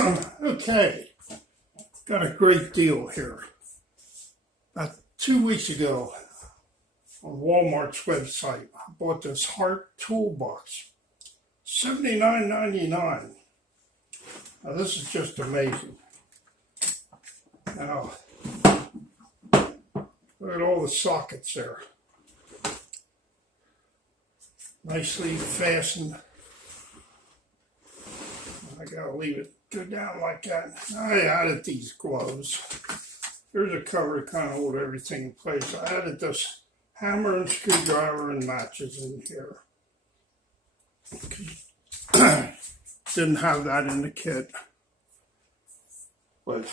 Okay, got a great deal here. About 2 weeks ago on Walmart's website, I bought this Hart toolbox, $79.99. Now this is just amazing. Now, look at all the sockets there. Nicely fastened. I gotta leave it go down like that. I added these gloves. Here's a cover to kind of hold everything in place. I added this hammer and screwdriver and matches in here. Didn't have that in the kit. But,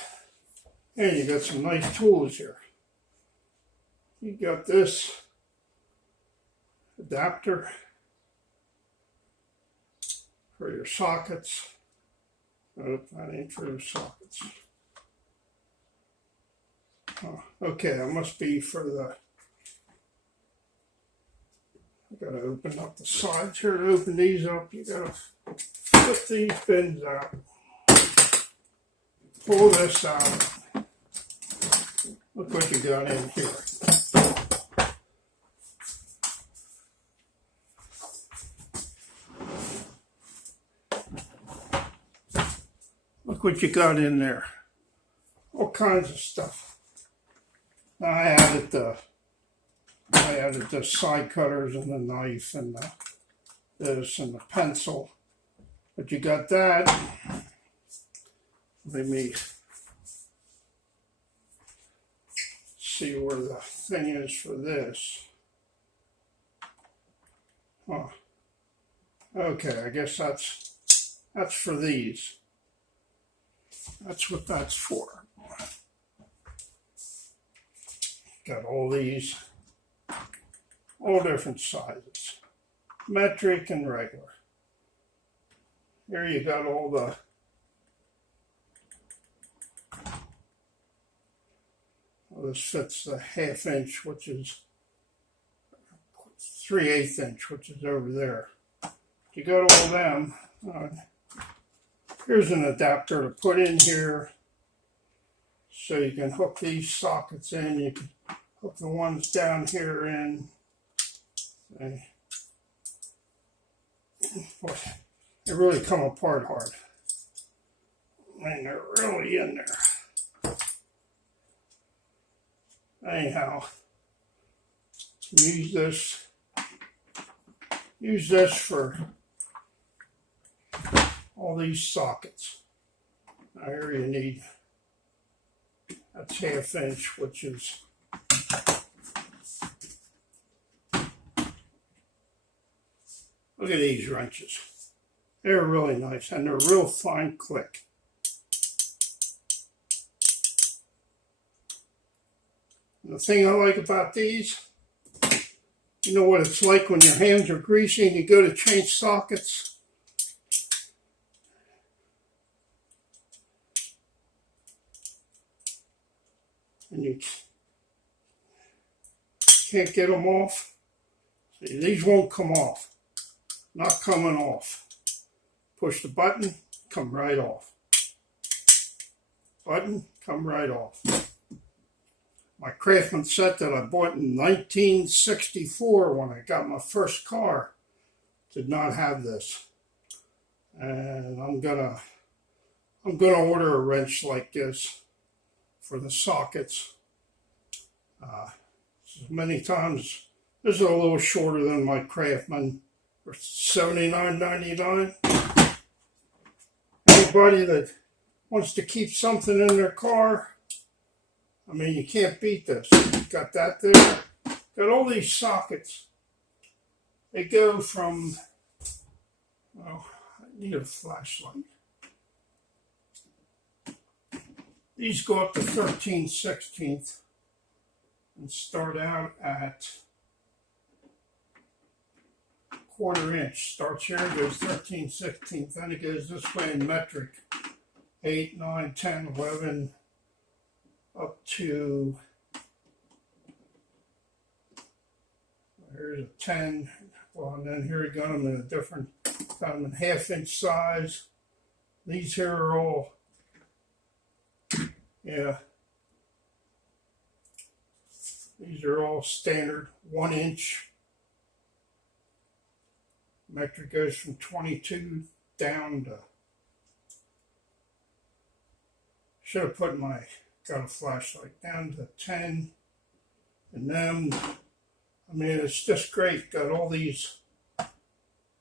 and you got some nice tools here. You got this adapter for your sockets. Nope, that ain't for your sockets. Oh, okay, that must be for the... I gotta open up the sides here. To open these up, you gotta flip these pins out. Pull this out. Look what you got in here. Look what you got in there. All kinds of stuff. I added the side cutters and the knife and this and the pencil. But you got that. Let me see where the thing is for this. Oh, okay, I guess that's for these. That's what that's for. Got all these, all different sizes, metric and regular. Here you got all the this fits the 1/2 inch, which is 3/8 inch, which is over there. You got all them. Here's an adapter to put in here, so you can hook these sockets in. You can hook the ones down here in. Boy, they really come apart hard. And they're really in there. Anyhow, use this for all these sockets. Now here you need, that's 1/2 inch, which is look at these wrenches. They're really nice and they're real fine click. And the thing I like about these, you know what it's like when your hands are greasy and you go to change sockets. And you can't get them off. See, these won't come off. Not coming off. Push the button, come right off. Button, come right off. My Craftsman set that I bought in 1964 when I got my first car did not have this. And I'm gonna order a wrench like this for the sockets. Many times, this is a little shorter than my Craftsman for $79.99. Anybody that wants to keep something in their car, I mean, you can't beat this. Got that there. Got all these sockets. They go from, oh, I need a flashlight. These go up to 13/16 and start out at 1/4 inch. Starts here, goes 13/16, then it goes this way in metric. 8, 9, 10, 11, up to, here's a 10. Well, and then got them in a different, got them in 1/2 inch size. These here are all Yeah, these are all standard 1-inch. Metric goes from 22 down to, should have put got a flashlight, down to 10. And then, I mean, it's just great. Got all these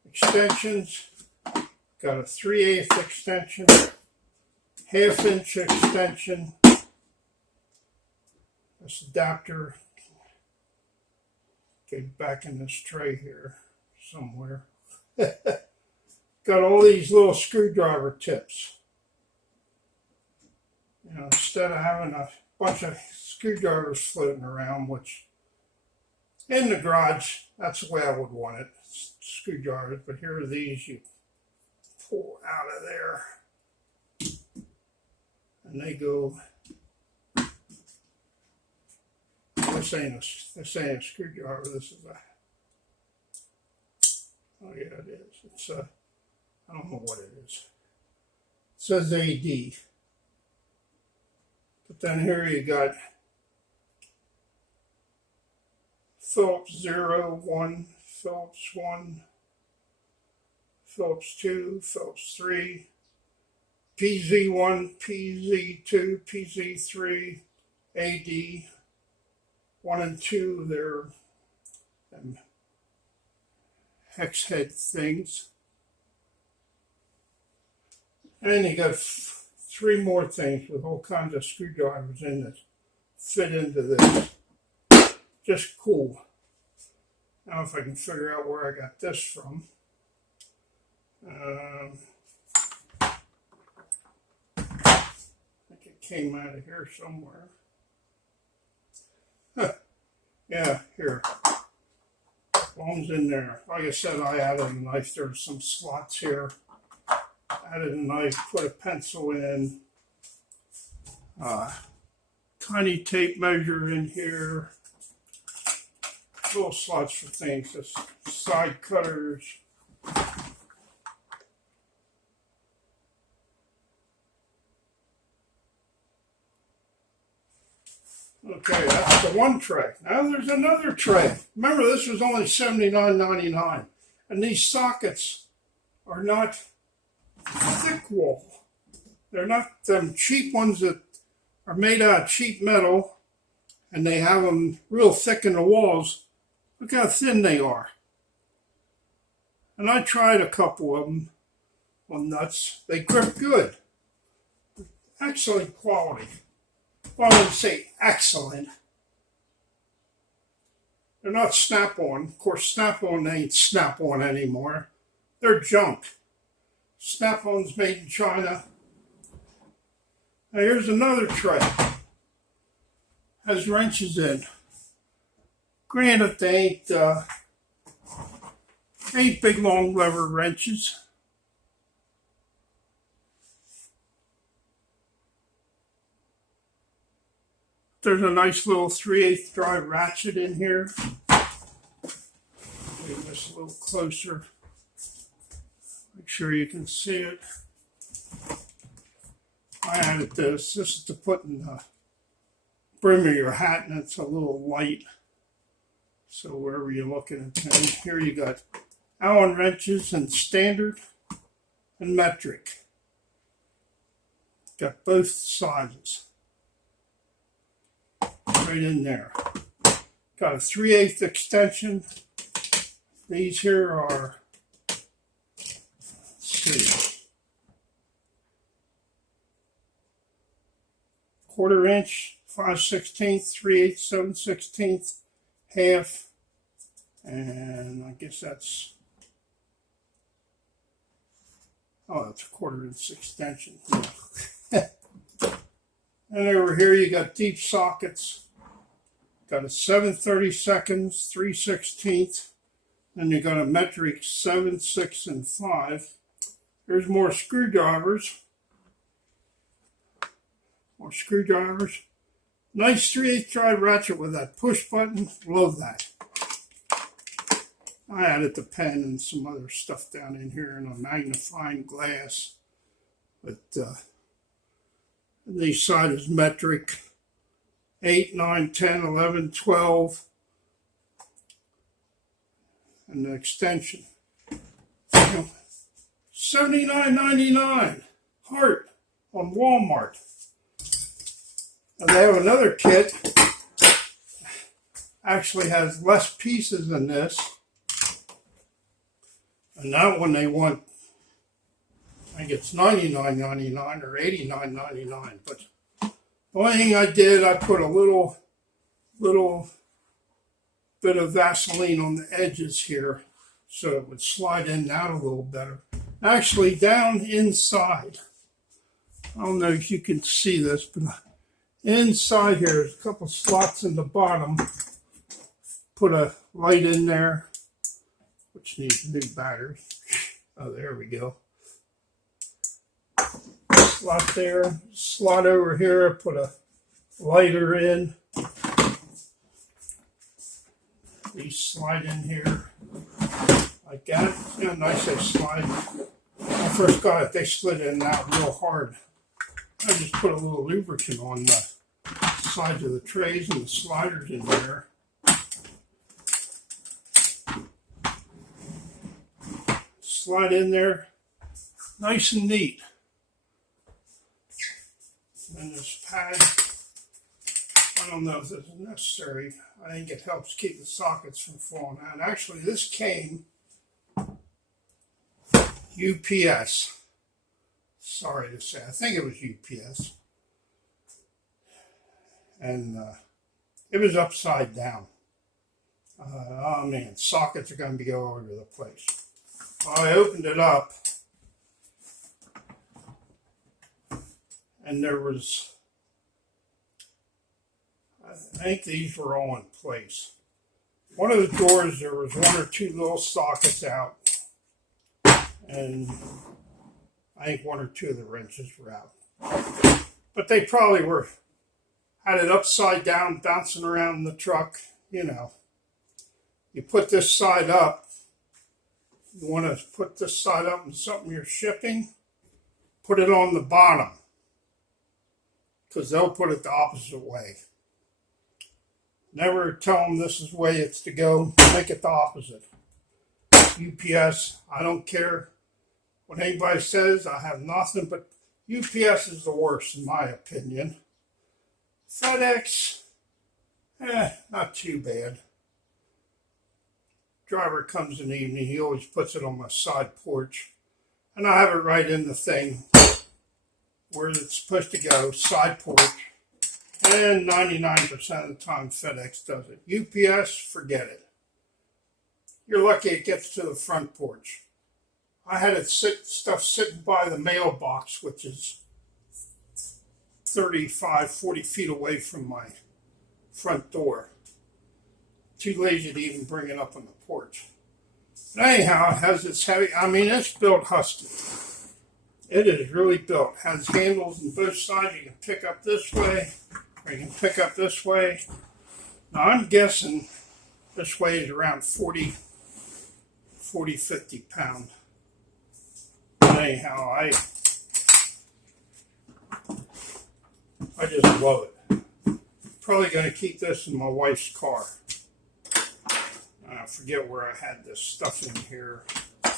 extensions. Got a 3/8 extension, 1/2-inch extension. This adapter goes back in this tray here somewhere. Got all these little screwdriver tips. You know, instead of having a bunch of screwdrivers floating around, which in the garage, that's the way I would want it, screwdrivers. But here are these you pull out of there, and they go. This ain't a screwdriver. This is a. Oh yeah, it is. It's a. I don't know what it is. It says AD. But then here you got Phillips 0, 1, Phillips 1, Phillips 2, Phillips 3, PZ1, PZ2, PZ3, AD 1 and 2. They're hex head things. And then you got 3 more things with all kinds of screwdrivers in that fit into this. Just cool. Now if I can figure out where I got this from. I think it came out of here somewhere. Huh. Yeah, here. Bones in there. Like I said, I added a knife. There's some slots here. Added a knife, put a pencil in. Tiny tape measure in here. Little slots for things, just side cutters. Okay, that's the one tray. Now there's another tray. Remember, this was only $79.99. And these sockets are not thick wall. They're not them cheap ones that are made out of cheap metal, and they have them real thick in the walls. Look how thin they are. And I tried a couple of them on nuts. They grip good. Excellent quality. Well, I wouldn't say excellent. They're not snap-on. Of course, snap-on ain't snap-on anymore. They're junk. Snap-on's made in China. Now here's another tray. Has wrenches in. Granted, they ain't big long lever wrenches. There's a nice little 3/8 drive ratchet in here. Bring this a little closer. Make sure you can see it. I added this. This is to put in the brim of your hat, and it's a little light. So wherever you're looking at things, here you got Allen wrenches and standard and metric. Got both sizes. Right in there. Got a 3/8 extension. These here are, let's see, 1/4 inch, 5/16, 3/8, 7/16, half, and I guess that's, oh, that's a 1/4 inch extension. Yeah. And over here you got deep sockets. Got a 7/32, 3/16, then you got a metric 7, 6, and 5. There's more screwdrivers. More screwdrivers. Nice 3/8 drive ratchet with that push button. Love that. I added the pen and some other stuff down in here and a magnifying glass. But And the side is metric. 8, 9, 10, 11, 12. And the extension. $79.99. Hart on Walmart. And they have another kit. Actually has less pieces than this. And that one they want, I think it's $99.99 or $89.99. But the only thing I did, I put a little bit of Vaseline on the edges here so it would slide in and out a little better. Actually, down inside, I don't know if you can see this, but inside here, there's a couple slots in the bottom. Put a light in there, which needs new batteries. Oh, there we go. Slot there, slot over here, put a lighter in. These slide in here like that. Yeah, nice they slide. When I first got it, they slid in and out real hard. I just put a little lubricant on the sides of the trays and the sliders in there. Slide in there, nice and neat. And this pad, I don't know if this is necessary. I think it helps keep the sockets from falling out. Actually, this came UPS. Sorry to say, I think it was UPS. And it was upside down. Oh man, sockets are going to be all over the place. I opened it up, and there was, I think these were all in place. One of the doors, there was one or two little sockets out, and I think one or two of the wrenches were out. But they probably had it upside down, bouncing around in the truck, you know. You put this side up. You want to put this side up in something you're shipping, put it on the bottom, because they'll put it the opposite way. Never tell them this is the way it's to go. Make it the opposite. UPS, I don't care what anybody says. I have nothing, but UPS is the worst in my opinion. FedEx, not too bad. Driver comes in the evening, he always puts it on my side porch. And I have it right in the thing where it's supposed to go, side porch. And 99% of the time FedEx does it. UPS, forget it. You're lucky it gets to the front porch. I had it stuff sitting by the mailbox, which is 35, 40 feet away from my front door. Too lazy to even bring it up on the porch. But anyhow, it has this heavy, I mean, it's built husky. It is really built. It has handles on both sides. You can pick up this way, or you can pick up this way. Now, I'm guessing this weighs around 40, 50 pounds. But anyhow, I just love it. Probably going to keep this in my wife's car. I forget where I had this stuff in here. I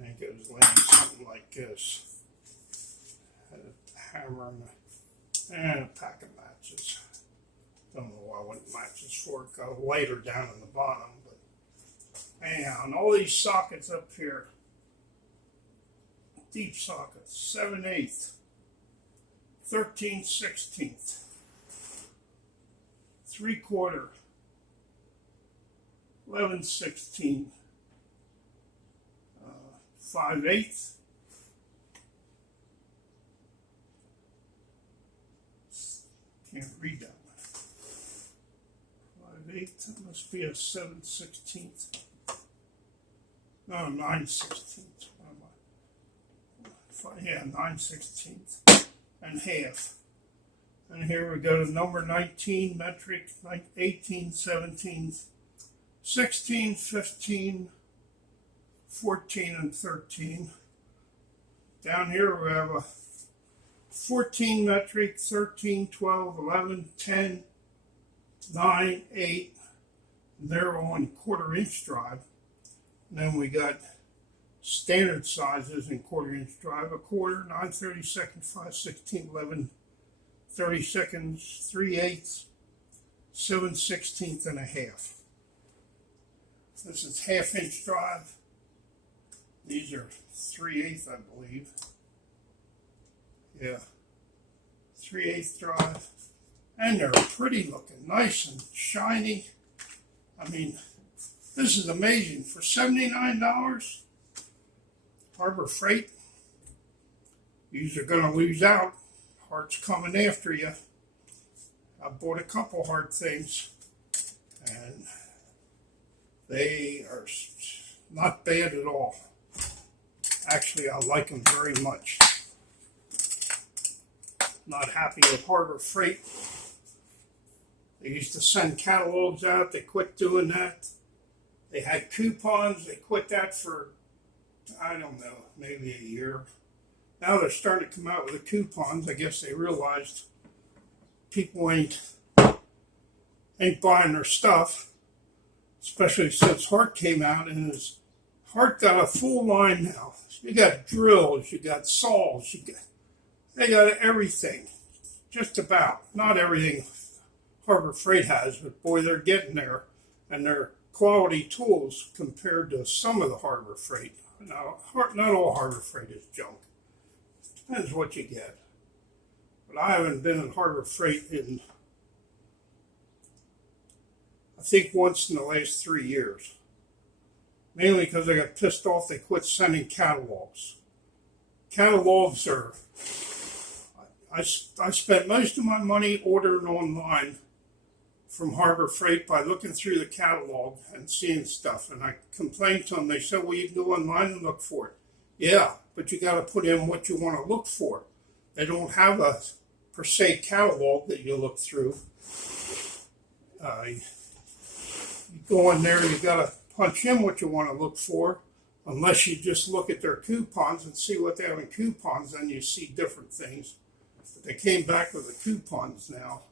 think it was laying something like this. Had a hammer and a pack of matches. Don't know why I want matches for it. Got a lighter down in the bottom. But anyhow, and all these sockets up here. Deep sockets. 7/8, 13/16, 3/4. 11/16, 5/8, can't read that one. 5/8, that must be a 7/16. No, 9/16. Yeah, 9/16 and half. And here we go to number 19 metric, 18, 17. 16, 15, 14, and 13. Down here we have a 14 metric, 13, 12, 11, 10, 9, 8. And they're on quarter-inch drive. And then we got standard sizes in quarter-inch drive: a quarter, 9/32, 5/16, 11/32, 3/8, 7/16, and a half. This is half-inch drive. These are 3/8, I believe. Yeah, 3/8 drive. And they're pretty looking, nice and shiny. I mean, this is amazing. For $79, Harbor Freight, you're going to lose out. Hart's coming after you. I bought a couple Hart things, and they are not bad at all. Actually, I like them very much. Not happy with Harbor Freight. They used to send catalogs out. They quit doing that. They had coupons. They quit that for, I don't know, maybe a year. Now they're starting to come out with the coupons. I guess they realized people ain't buying their stuff, especially since Hart came out, and Hart got a full line now. You got drills, you got saws, they got everything, just about. Not everything Harbor Freight has, but boy, they're getting there, and they're quality tools compared to some of the Harbor Freight. Now, not all Harbor Freight is junk. Depends what you get. But I haven't been in Harbor Freight in, I think, once in the last 3 years. Mainly because I got pissed off they quit sending catalogs. Catalogs are, I spent most of my money ordering online from Harbor Freight by looking through the catalog and seeing stuff. And I complained to them. They said, well, you can go online and look for it. Yeah, but you got to put in what you want to look for. They don't have a per se catalog that you look through. You go in there, you got to punch in what you want to look for, unless you just look at their coupons and see what they have in coupons, then you see different things. But they came back with the coupons now.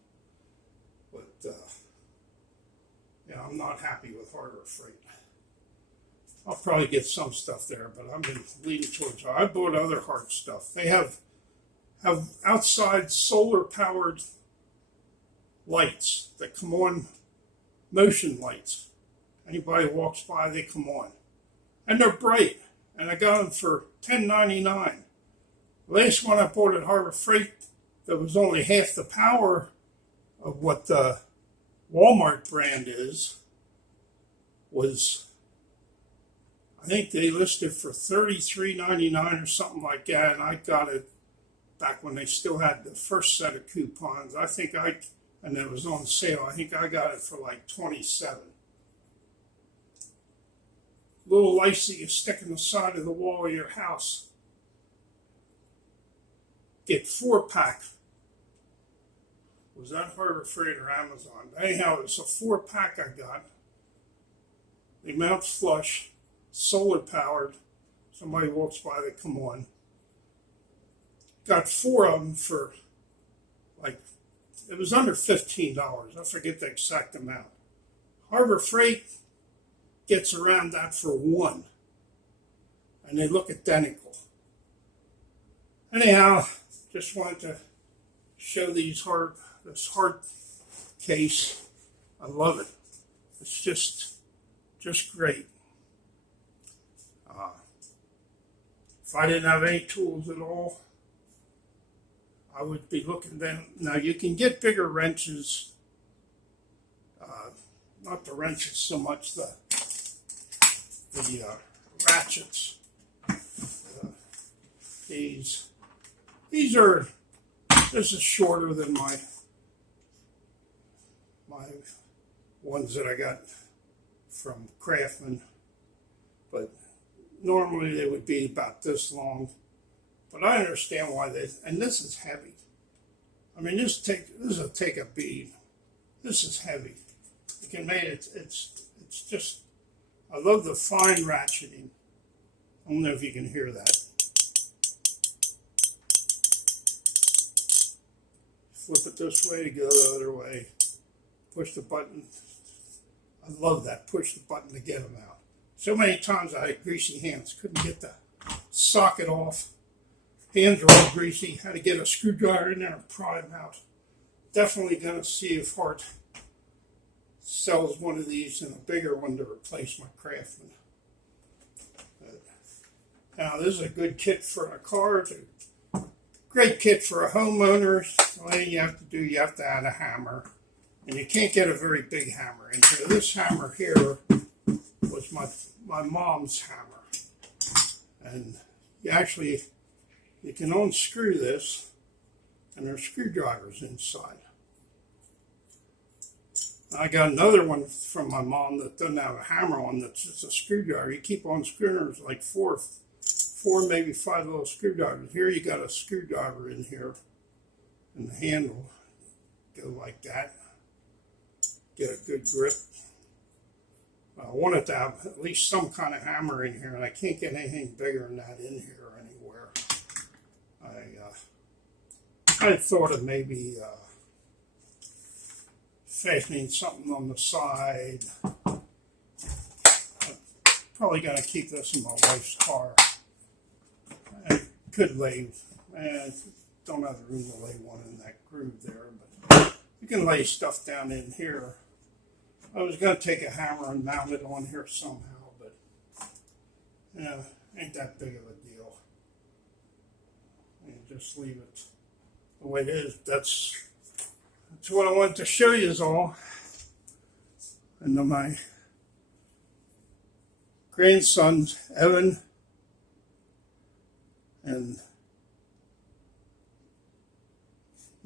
But, yeah, I'm not happy with Harbor Freight. I'll probably get some stuff there, but I've been leaning towards Hart. I bought other Hart stuff. They have outside solar-powered lights that come on, motion lights. Anybody walks by, they come on. And they're bright. And I got them for $10.99. The last one I bought at Harbor Freight that was only half the power of what the Walmart brand is was, I think they listed for $33.99 or something like that. And I got it back when they still had the first set of coupons. And it was on sale. I think I got it for like $27. Little lights that you stick in the side of the wall of your house. Get 4-pack. Was that Harbor Freight or Amazon? Anyhow, it's a 4-pack I got. They mount flush, solar powered. Somebody walks by, they come on. Got 4 of them for it was under $15. I forget the exact amount. Harbor Freight gets around that for 1. And they look identical. Anyhow, just wanted to show this Hart case. I love it. It's just great. If I didn't have any tools at all, I would be looking then. Now you can get bigger wrenches. Not the wrenches so much, the ratchets. This is shorter than my ones that I got from Craftsmen, but normally they would be about this long. But I understand why and this is heavy. I mean, this will take a bead. This is heavy. You can make it. It's just. I love the fine ratcheting. I don't know if you can hear that. flip it this way to go the other way, push the button. I love that, push the button to get them out. So many times I had greasy hands, couldn't get the socket off. Hands were all greasy, had to get a screwdriver in there and pry them out. Definitely going to see if Hart sells one of these and a bigger one to replace my Craftsman. Now this is a good kit for a car. It's a great kit for a homeowner. The only thing you have to do, you have to add a hammer. And you can't get a very big hammer in here. This hammer here was my mom's hammer. And you can unscrew this, and there's screwdrivers inside. I got another one from my mom that doesn't have a hammer on, that's just a screwdriver. You keep on screwing, there's like four, maybe five little screwdrivers. Here you got a screwdriver in here, and the handle go like that. Get a good grip. I wanted to have at least some kind of hammer in here, and I can't get anything bigger than that in here anywhere. I thought of maybe fastening something on the side. I'm probably going to keep this in my wife's car. I could lay, don't have the room to lay one in that groove there, but you can lay stuff down in here. I was going to take a hammer and mount it on here somehow, but ain't that big of a deal. And just leave it the way it is. That's what I wanted to show you is all. And then my grandsons, Evan and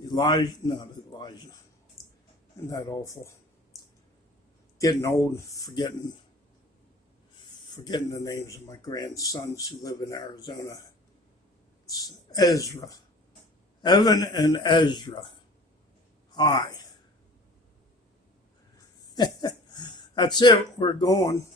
Elijah, isn't that awful? Getting old, forgetting the names of my grandsons who live in Arizona. It's Ezra. Evan and Ezra. Hi. That's it. We're going.